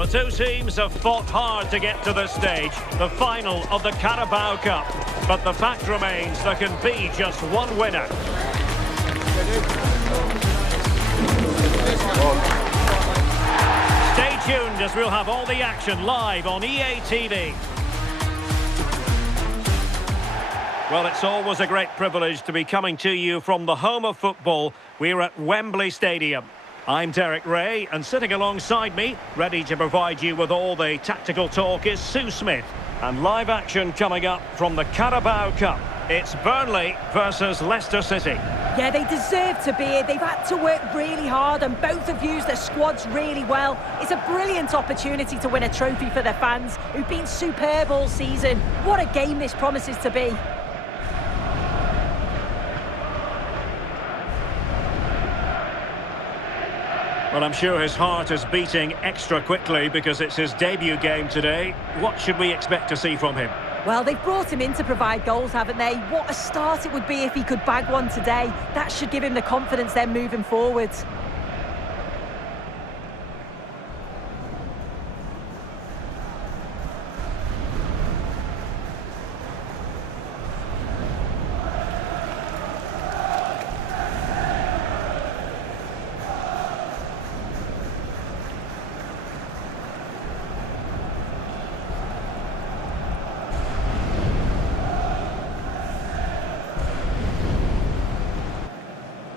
The two teams have fought hard to get to this stage, the final of the Carabao Cup. But the fact remains there can be just one winner. Stay tuned as we'll have all the action live on EA TV. Well, it's always a great privilege to be coming to you from the home of football. We're at Wembley Stadium. I'm Derek Ray, and sitting alongside me, ready to provide you with all the tactical talk, is Sue Smith. And live action coming up from the Carabao Cup. It's Burnley versus Leicester City. Yeah, they deserve to be here. They've had to work really hard and both have used their squads really well. It's a brilliant opportunity to win a trophy for their fans, who've been superb all season. What a game this promises to be. Well, I'm sure his heart is beating extra quickly because it's his debut game today. What should we expect to see from him? Well, they've brought him in to provide goals, haven't they? What a start it would be if he could bag one today. That should give him the confidence then moving forward.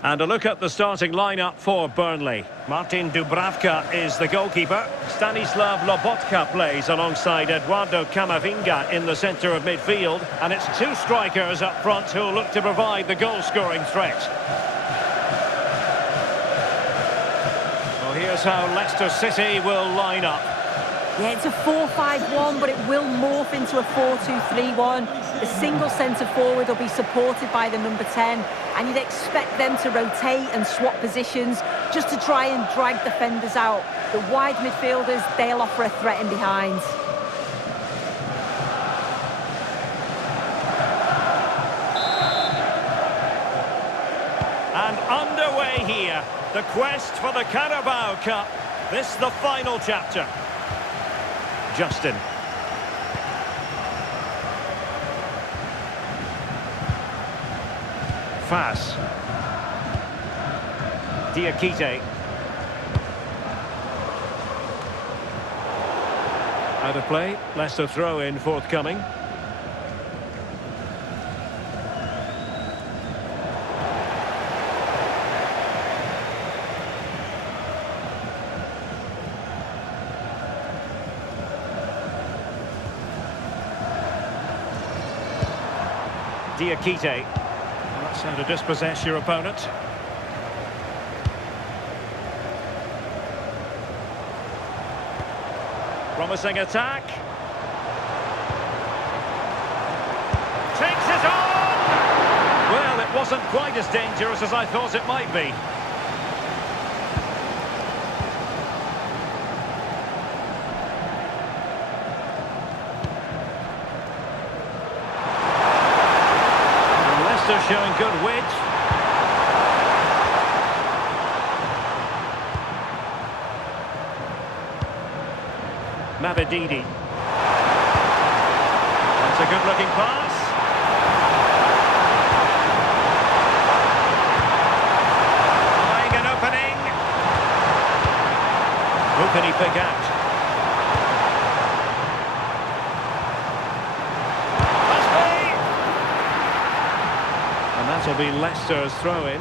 And a look at the starting lineup for Burnley. Martin Dubravka is the goalkeeper. Stanislav Lobotka plays alongside Eduardo Camavinga in the centre of midfield. And it's two strikers up front who'll look to provide the goal-scoring threat. Well, here's how Leicester City will line up. Yeah, it's a 4-5-1, but it will morph into a 4-2-3-1. The single centre-forward will be supported by the number 10, and you'd expect them to rotate and swap positions just to try and drag defenders out. The wide midfielders, they'll offer a threat in behind. And underway here, the quest for the Carabao Cup. This the final chapter. Justin. Fas. Diakite. Out of play. Leicester throw in forthcoming. Diakite. That's how to dispossess your opponent. Promising attack. Takes it on! Well, it wasn't quite as dangerous as I thought it might be. Showing good width. Mavididi. That's a good-looking pass. Finding an opening. Who can he pick out? That'll be Leicester's throw-in.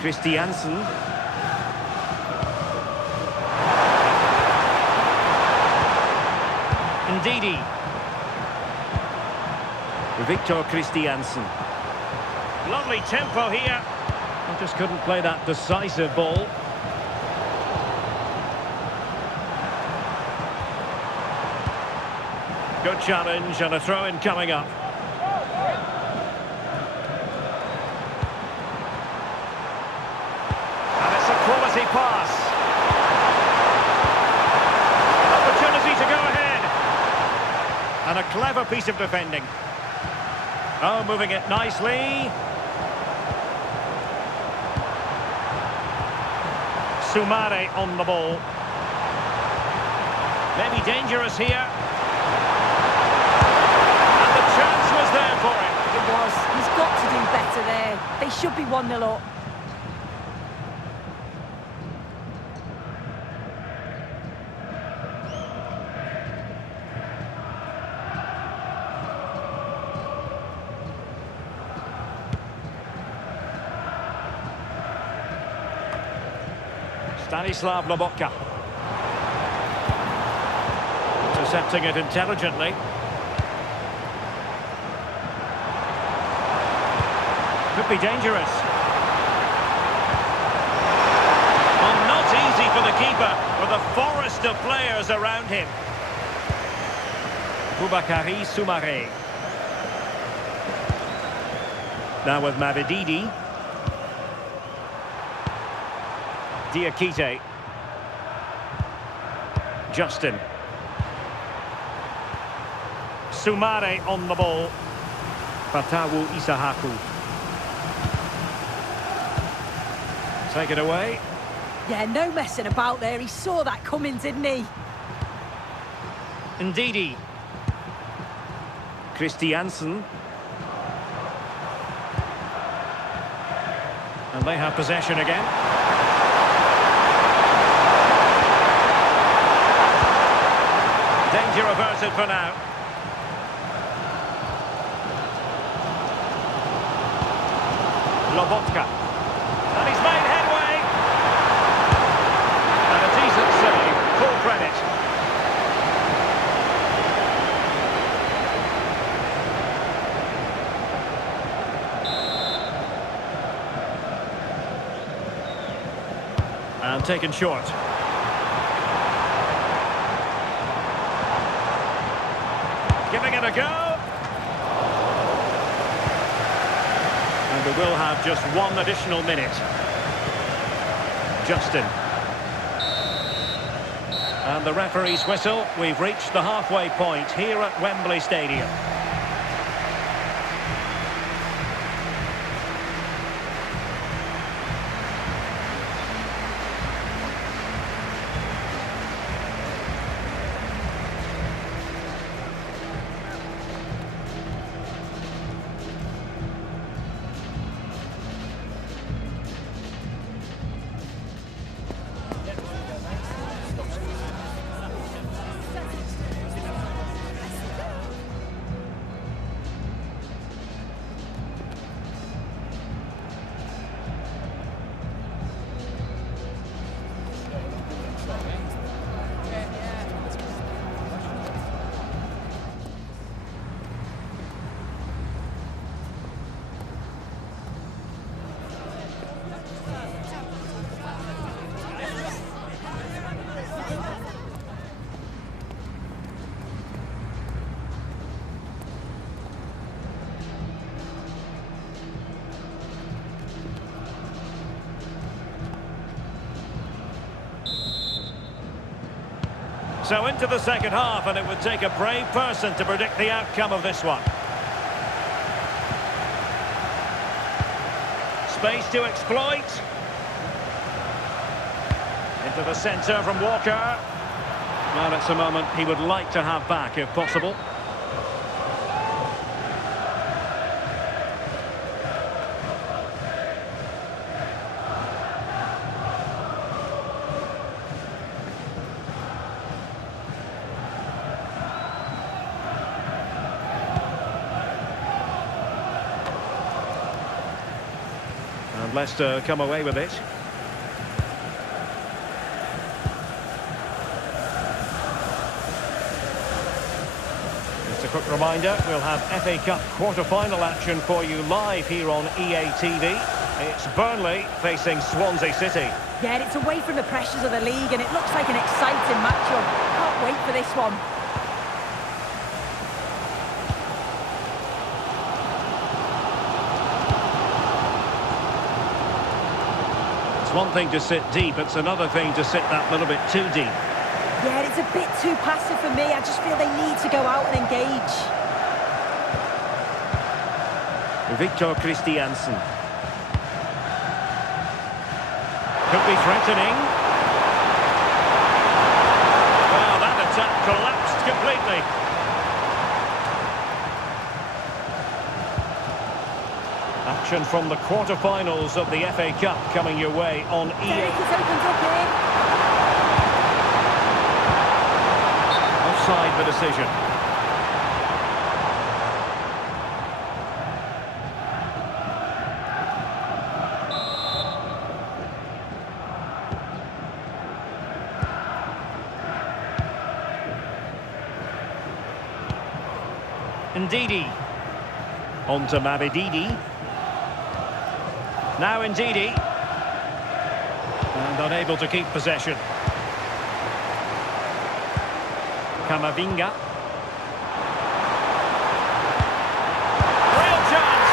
Christiansen. Ndidi. Victor Christiansen. Lovely tempo here. He just couldn't play that decisive ball. Good challenge and a throw-in coming up. And it's a quality pass. Opportunity to go ahead. And a clever piece of defending. Oh, moving it nicely. Soumare on the ball. Maybe dangerous here. And the chance was there for him. It was. He's got to do better there. They should be 1-0 up. Stanislav Lobotka. Intercepting it intelligently. Could be dangerous. Well, not easy for the keeper with a forest of players around him. Boubakary Soumare. Now with Mavididi. Diakite. Justin. Soumare on the ball. Fatawu Isahaku. Take it away. Yeah, no messing about there. He saw that coming, didn't he? Ndidi. Christiansen. And they have possession again. Danger averted for now. Lobotka. And he's made headway. And a decent save. Full credit. And taken short. Giving it a go. And we will have just one additional minute. Justin. And the referee's whistle. We've reached the halfway point here at Wembley Stadium. So into the second half, and it would take a brave person to predict the outcome of this one. Space to exploit. Into the centre from Walker. Now that's a moment he would like to have back if possible. And Leicester come away with it. Just a quick reminder, we'll have FA Cup quarter-final action for you live here on EA TV. It's Burnley facing Swansea City. Yeah, it's away from the pressures of the league, and it looks like an exciting matchup. Can't wait for this one. It's one thing to sit deep, it's another thing to sit that little bit too deep. Yeah, it's a bit too passive for me. I just feel they need to go out and engage. Victor Christiansen. Could be threatening. collapsed completely. Action from the quarter-finals of the FA Cup coming your way on EA. Derek, it's opened up here. Offside the decision. Ndidi. On to Mavididi. Now Ndidi. And unable to keep possession. Camavinga. Real chance.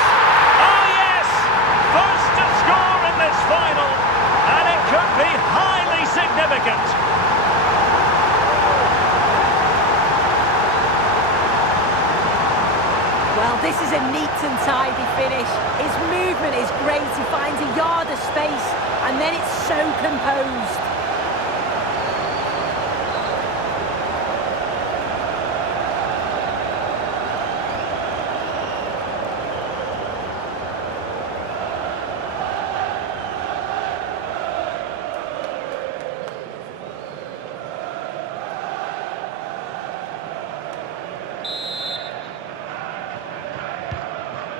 Oh yes! First to score in this final. And it could be highly significant. Well, this is a neat and tidy finish. His movement is great. He finds a yard of space, and then it's so composed.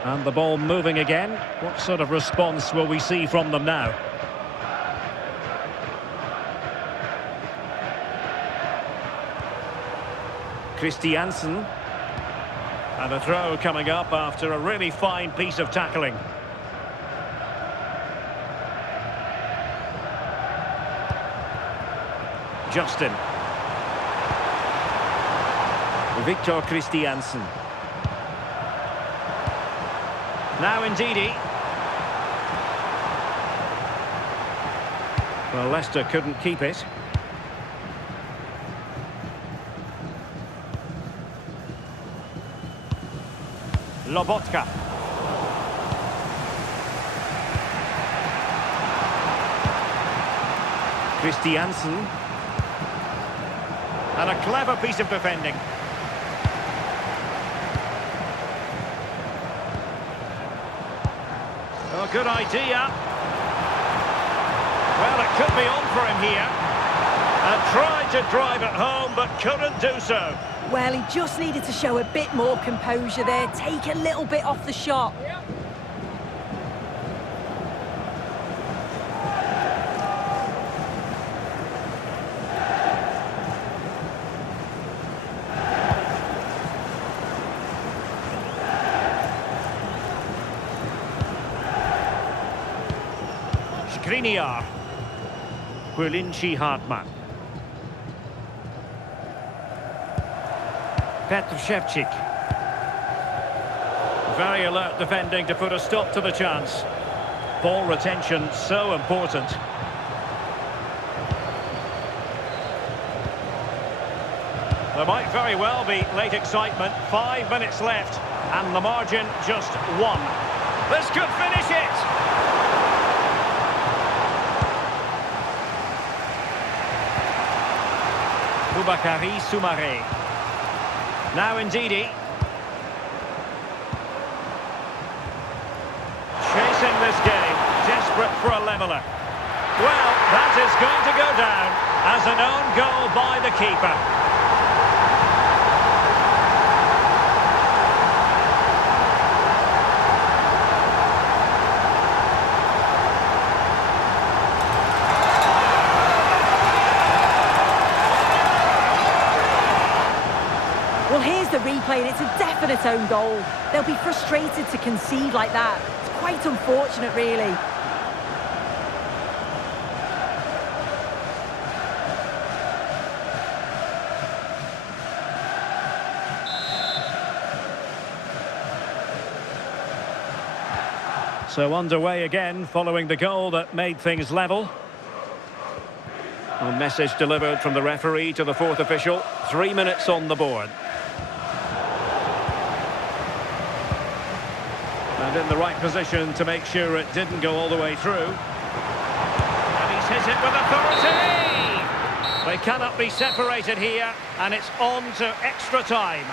And the ball moving again. What sort of response will we see from them now? Christiansen. And a throw coming up after a really fine piece of tackling. Justin. Victor Christiansen. Now Ndidi. Well, Leicester couldn't keep it. Lobotka. Christiansen. And a clever piece of defending. Oh, good idea. Well, it could be on for him here. And tried to drive it home, but couldn't do so. Well, he just needed to show a bit more composure there, take a little bit off the shot. Skriniar. Kwilinci Hartman. Petr Shevchik. Very alert defending to put a stop to the chance. Ball retention so important. There might very well be late excitement. 5 minutes left and the margin just 1. This could finish it! Boubakary Soumaré. Now Ndidi. Chasing this game, desperate for a leveller. Well, that is going to go down as an own goal by the keeper. Well, here's the replay, and it's a definite own goal. They'll be frustrated to concede like that. It's quite unfortunate, really. So underway again, following the goal that made things level. A message delivered from the referee to the fourth official. 3 minutes on the board. And in the right position to make sure it didn't go all the way through. And he's hit it with authority! They cannot be separated here, and it's on to extra time.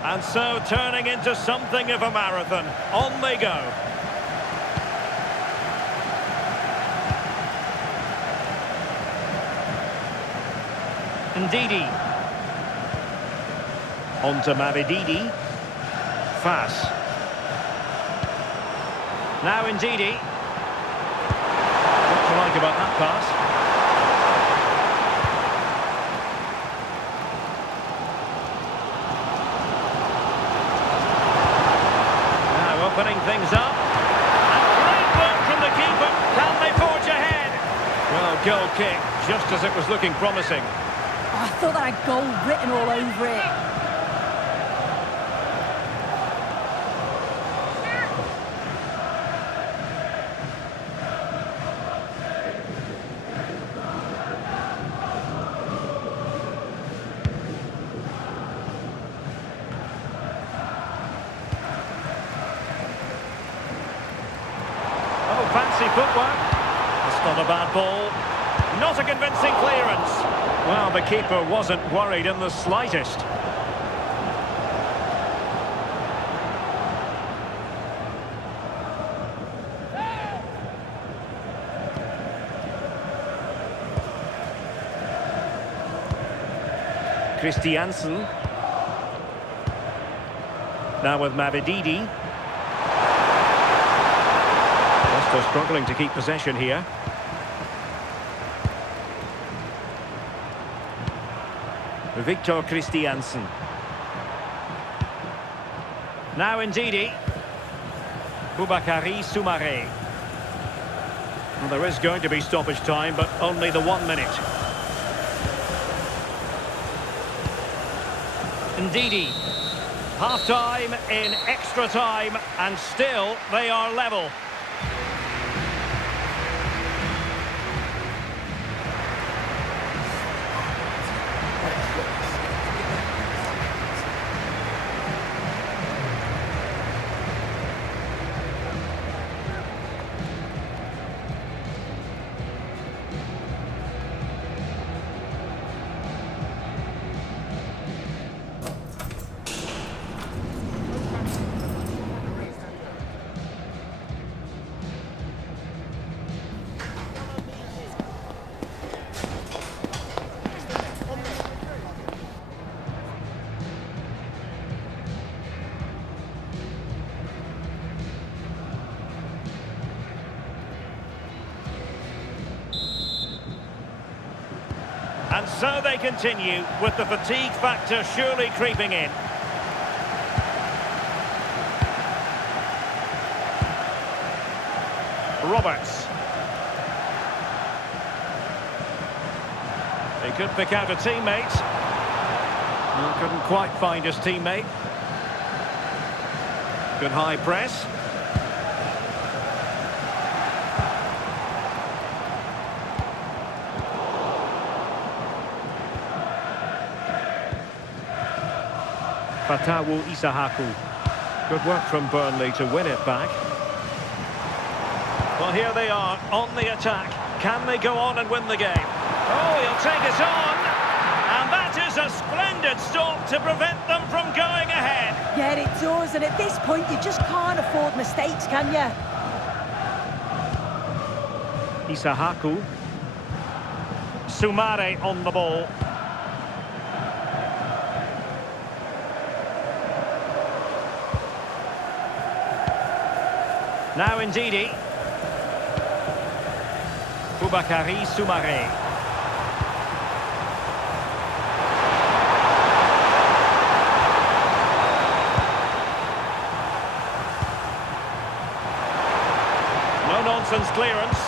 And so turning into something of a marathon. On they go. Ndidi. On to Mavididi. Fass. Now Ndidi. What do you like about that pass? Opening things up. And great work from the keeper. Can they forge ahead? Well, goal kick, just as it was looking promising. Oh, I thought that had goal written all over it. Fancy footwork. That's not a bad ball. Not a convincing clearance. Well, the keeper wasn't worried in the slightest. Christiansen. Now with Mavididi. Leicester struggling to keep possession here. Victor Christiansen. Now Ndidi. Boubakary Soumaré. Well, there is going to be stoppage time, but only the 1 minute. Ndidi. Half-time in extra time, and still they are level. And so they continue, with the fatigue factor surely creeping in. Roberts. He could pick out a teammate. Well, couldn't quite find his teammate. Good high press. Fatawu Isahaku. Good work from Burnley to win it back. Well, here they are on the attack. Can they go on and win the game? Oh, he'll take it on. And that is a a splendid stop to prevent them from going ahead. Yeah, it does, and at this point, you just can't afford mistakes, can you? Isahaku. Soumare on the ball. Now Ndidi. Boubakary Soumare. No-nonsense clearance.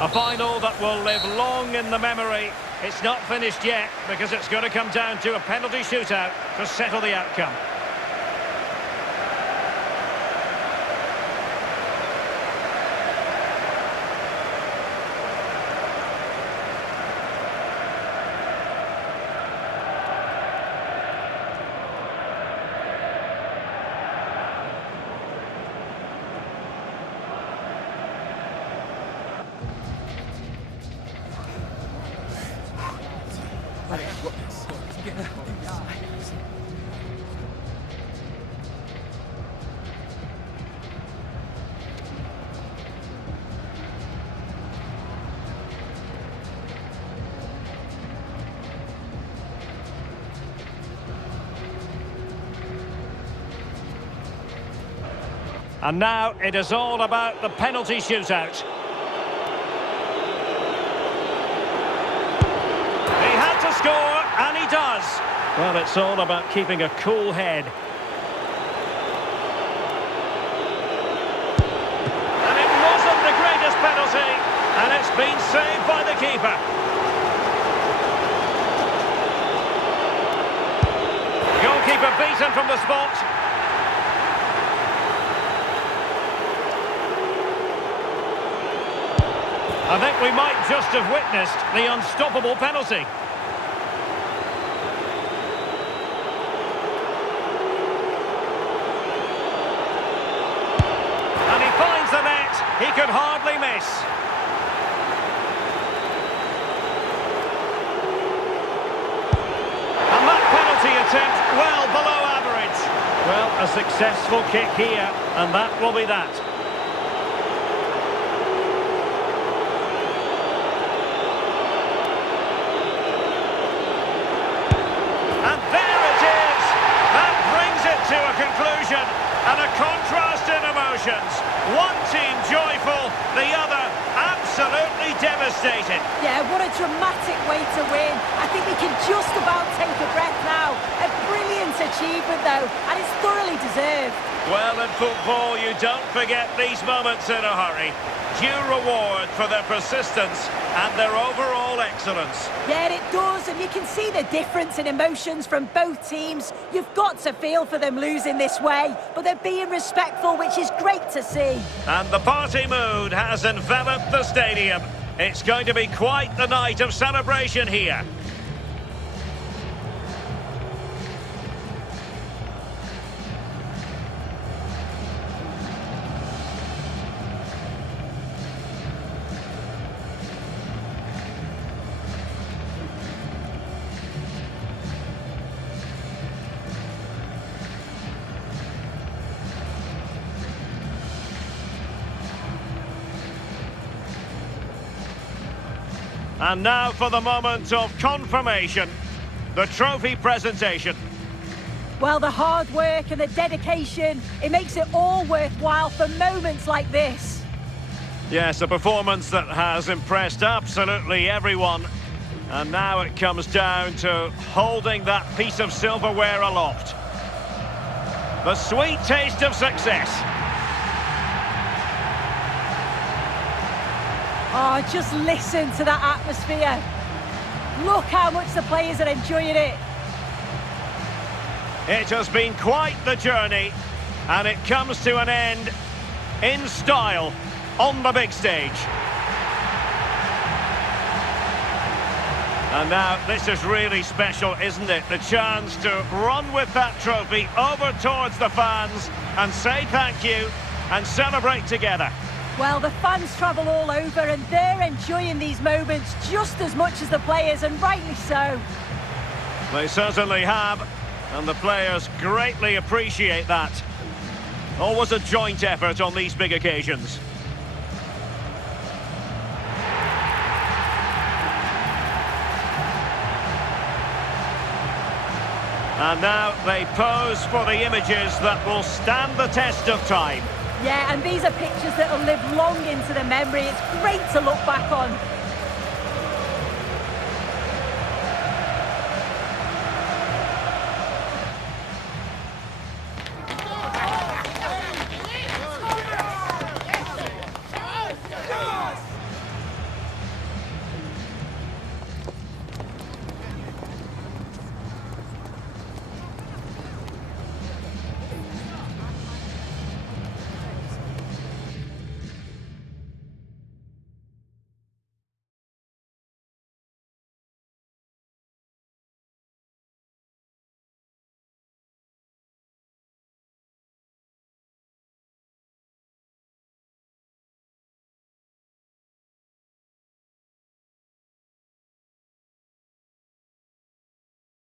A final that will live long in the memory. It's not finished yet because it's going to come down to a penalty shootout to settle the outcome. And now it is all about the penalty shootout. He had to score, and he does. Well, it's all about keeping a cool head. And it wasn't the greatest penalty, and it's been saved by the keeper. Goalkeeper beaten from the spot. I think we might just have witnessed the unstoppable penalty. And he finds the net. He could hardly miss. And that penalty attempt well below average. Well, a successful kick here, and that will be that. To a conclusion and a contrast in emotions. One team joyful, the other absolutely devastated. Yeah, what a dramatic way to win. I think we can just about take a breath now. A brilliant achievement though, and it's thoroughly deserved. Well, in football you don't forget these moments in a hurry. Due reward for their persistence and their overall excellence. Yeah, it does, and you can see the difference in emotions from both teams. You've got to feel for them losing this way, but they're being respectful, which is great to see. And the party mood has enveloped the stadium. It's going to be quite the night of celebration here. And now for the moment of confirmation, the trophy presentation. Well, the hard work and the dedication, it makes it all worthwhile for moments like this. Yes, a performance that has impressed absolutely everyone. And now it comes down to holding that piece of silverware aloft. The sweet taste of success. Oh, just listen to that atmosphere. Look how much the players are enjoying it. It has been quite the journey, and it comes to an end in style on the big stage. And now this is really special, isn't it? The chance to run with that trophy over towards the fans and say thank you and celebrate together. Well, the fans travel all over and they're enjoying these moments just as much as the players, and rightly so. They certainly have, and the players greatly appreciate that. Always a joint effort on these big occasions. And now they pose for the images that will stand the test of time. Yeah, and these are pictures that will live long into the memory. It's great to look back on.